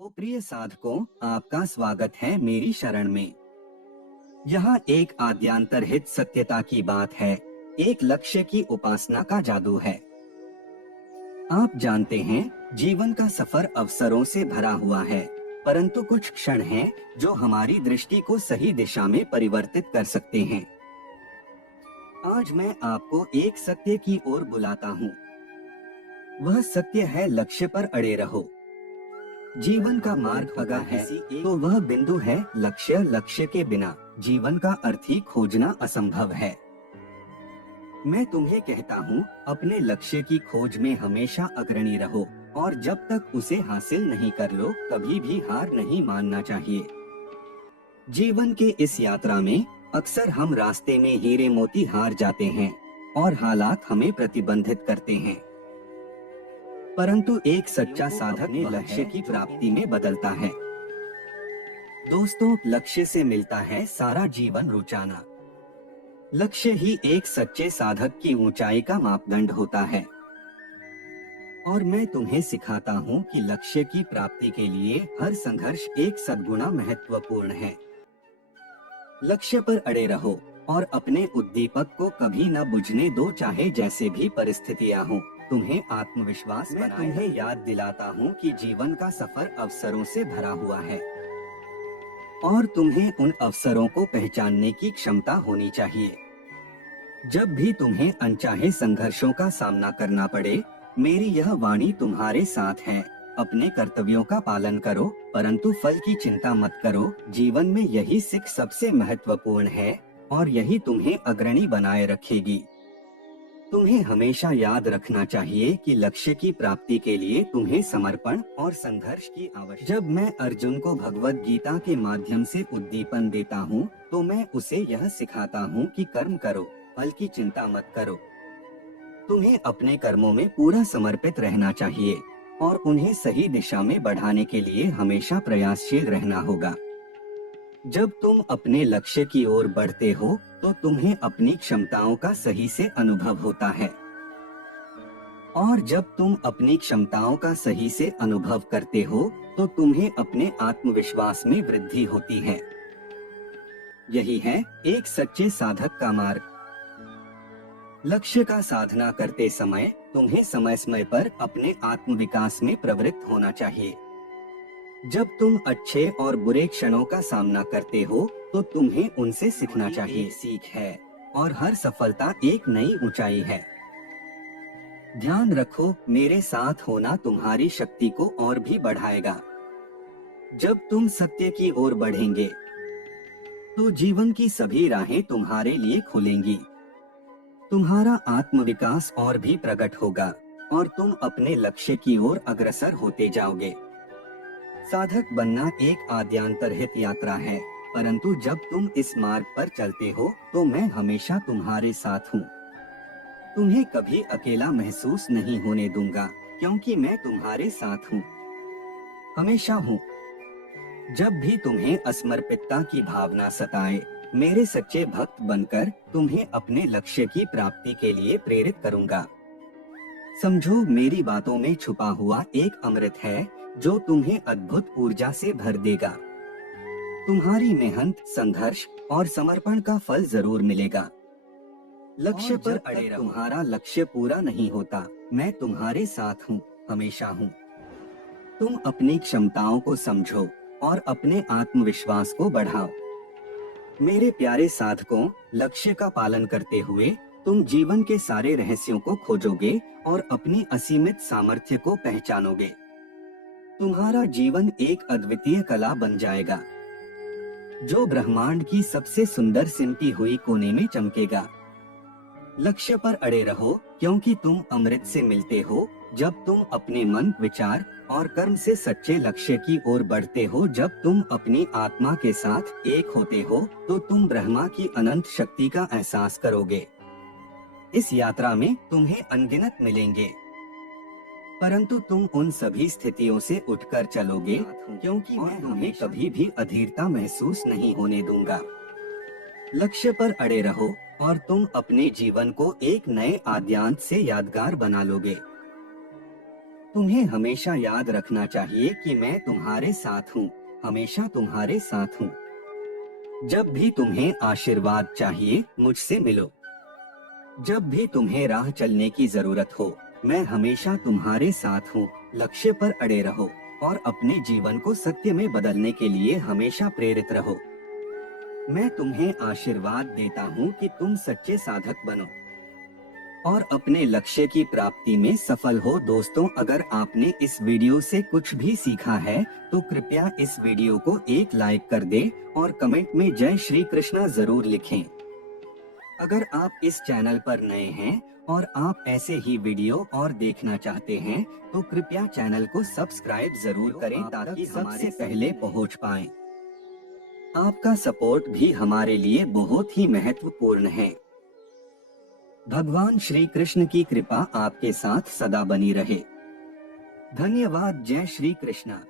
तो प्रिय साधकों, आपका स्वागत है मेरी शरण में। यहाँ एक आद्यांतरहित सत्यता की बात है, एक लक्ष्य की उपासना का जादू है। आप जानते हैं, जीवन का सफर अवसरों से भरा हुआ है, परंतु कुछ क्षण हैं जो हमारी दृष्टि को सही दिशा में परिवर्तित कर सकते हैं। आज मैं आपको एक सत्य की ओर बुलाता हूँ। वह सत्य है, लक्ष्य पर अड़े रहो। जीवन का मार्ग अगर है तो वह बिंदु है लक्ष्य। लक्ष्य के बिना जीवन का अर्थ ही खोजना असंभव है। मैं तुम्हें कहता हूँ, अपने लक्ष्य की खोज में हमेशा अग्रणी रहो, और जब तक उसे हासिल नहीं कर लो कभी भी हार नहीं मानना चाहिए। जीवन के इस यात्रा में अक्सर हम रास्ते में हीरे मोती हार जाते हैं और हालात हमें प्रतिबंधित करते हैं, परंतु एक सच्चा साधक अपने लक्ष्य की प्राप्ति में बदलता है। दोस्तों, लक्ष्य से मिलता है सारा जीवन रुचाना। लक्ष्य ही एक सच्चे साधक की ऊंचाई का मापदंड होता है। और मैं तुम्हें सिखाता हूँ कि लक्ष्य की प्राप्ति के लिए हर संघर्ष एक सद्गुणा महत्वपूर्ण है। लक्ष्य पर अड़े रहो और अपने उद्दीपक को कभी न बुझने दो, चाहे जैसे भी परिस्थितियां हो। तुम्हें आत्मविश्वास बनाए। मैं तुम्हें याद दिलाता हूँ कि जीवन का सफर अवसरों से भरा हुआ है, और तुम्हें उन अवसरों को पहचानने की क्षमता होनी चाहिए। जब भी तुम्हें अनचाहे संघर्षों का सामना करना पड़े, मेरी यह वाणी तुम्हारे साथ है। अपने कर्तव्यों का पालन करो, परंतु फल की चिंता मत करो। जीवन में यही सीख सबसे महत्वपूर्ण है, और यही तुम्हें अग्रणी बनाए रखेगी। तुम्हें हमेशा याद रखना चाहिए कि लक्ष्य की प्राप्ति के लिए तुम्हें समर्पण और संघर्ष की आवश्यकता। जब मैं अर्जुन को भगवद गीता के माध्यम से उद्दीपन देता हूँ, तो मैं उसे यह सिखाता हूँ कि कर्म करो, फल की चिंता मत करो। तुम्हें अपने कर्मों में पूरा समर्पित रहना चाहिए, और उन्हें सही दिशा में बढ़ाने के लिए हमेशा प्रयासशील रहना होगा। जब तुम अपने लक्ष्य की ओर बढ़ते हो, तो तुम्हें अपनी क्षमताओं का सही से अनुभव होता है, और जब तुम अपनी क्षमताओं का सही से अनुभव करते हो, तो तुम्हें अपने आत्मविश्वास में वृद्धि होती है। यही है एक सच्चे साधक का मार्ग। लक्ष्य का साधना करते समय तुम्हें समय समय पर अपने आत्मविकास में प्रवृत्त होना चाहिए। जब तुम अच्छे और बुरे क्षणों का सामना करते हो, तो तुम्हें उनसे सीखना चाहिए। सीख है, और हर सफलता एक नई ऊंचाई है। ध्यान रखो, मेरे साथ होना तुम्हारी शक्ति को और भी बढ़ाएगा। जब तुम सत्य की ओर बढ़ेंगे, तो जीवन की सभी राहें तुम्हारे लिए खुलेंगी। तुम्हारा आत्मविकास और भी प्रकट होगा, और तुम अपने लक्ष्य की ओर अग्रसर होते जाओगे। साधक बनना एक आद्यांतरहित यात्रा है, परंतु जब तुम इस मार्ग पर चलते हो, तो मैं हमेशा तुम्हारे साथ हूँ। तुम्हें कभी अकेला महसूस नहीं होने दूंगा, क्योंकि मैं तुम्हारे साथ हूँ, हमेशा हूँ। जब भी तुम्हें असमर्पितता की भावना सताए, मेरे सच्चे भक्त बनकर तुम्हें अपने लक्ष्य की प्राप्ति के लिए प्रेरित करूंगा। समझो, मेरी बातों में छुपा हुआ एक अमृत है, जो तुम्हें अद्भुत ऊर्जा से भर देगा। तुम्हारी मेहनत, संघर्ष और समर्पण का फल जरूर मिलेगा। लक्ष्य पर अड़े रहो। तुम्हारा लक्ष्य पूरा नहीं होता, मैं तुम्हारे साथ हूँ, हमेशा हूँ। तुम अपनी क्षमताओं को समझो और अपने आत्मविश्वास को बढ़ाओ। मेरे प्यारे साधकों, लक्ष्य का पालन करते हुए तुम जीवन के सारे रहस्यों को खोजोगे और अपनी असीमित सामर्थ्य को पहचानोगे। तुम्हारा जीवन एक अद्वितीय कला बन जाएगा, जो ब्रह्मांड की सबसे सुंदर सिमटी हुई कोने में चमकेगा। लक्ष्य पर अड़े रहो, क्योंकि तुम अमृत से मिलते हो जब तुम अपने मन, विचार और कर्म से सच्चे लक्ष्य की ओर बढ़ते हो। जब तुम अपनी आत्मा के साथ एक होते हो, तो तुम ब्रह्मा की अनंत शक्ति का एहसास करोगे। इस यात्रा में तुम्हें अनगिनत मिलेंगे, परंतु तुम उन सभी स्थितियों से उठकर चलोगे, क्योंकि मैं तुम्हें कभी भी अधीरता महसूस नहीं होने दूंगा। लक्ष्य पर अड़े रहो, और तुम अपने जीवन को एक नए आद्यांत से यादगार बना लोगे। तुम्हें हमेशा याद रखना चाहिए कि मैं तुम्हारे साथ हूँ, हमेशा तुम्हारे साथ हूँ। जब भी तुम्हें आशीर्वाद चाहिए, मुझसे मिलो। जब भी तुम्हें राह चलने की जरूरत हो, मैं हमेशा तुम्हारे साथ हूँ। लक्ष्य पर अड़े रहो और अपने जीवन को सत्य में बदलने के लिए हमेशा प्रेरित रहो। मैं तुम्हें आशीर्वाद देता हूँ कि तुम सच्चे साधक बनो और अपने लक्ष्य की प्राप्ति में सफल हो। दोस्तों, अगर आपने इस वीडियो से कुछ भी सीखा है तो कृपया इस वीडियो को एक लाइक कर दें और कमेंट में जय श्री कृष्णा जरूर लिखें। अगर आप इस चैनल पर नए हैं और आप ऐसे ही वीडियो और देखना चाहते हैं तो कृपया चैनल को सब्सक्राइब जरूर करें ताकि सबसे पहले पहुंच पाएं। आपका सपोर्ट भी हमारे लिए बहुत ही महत्वपूर्ण है। भगवान श्री कृष्ण की कृपा आपके साथ सदा बनी रहे। धन्यवाद। जय श्री कृष्णा।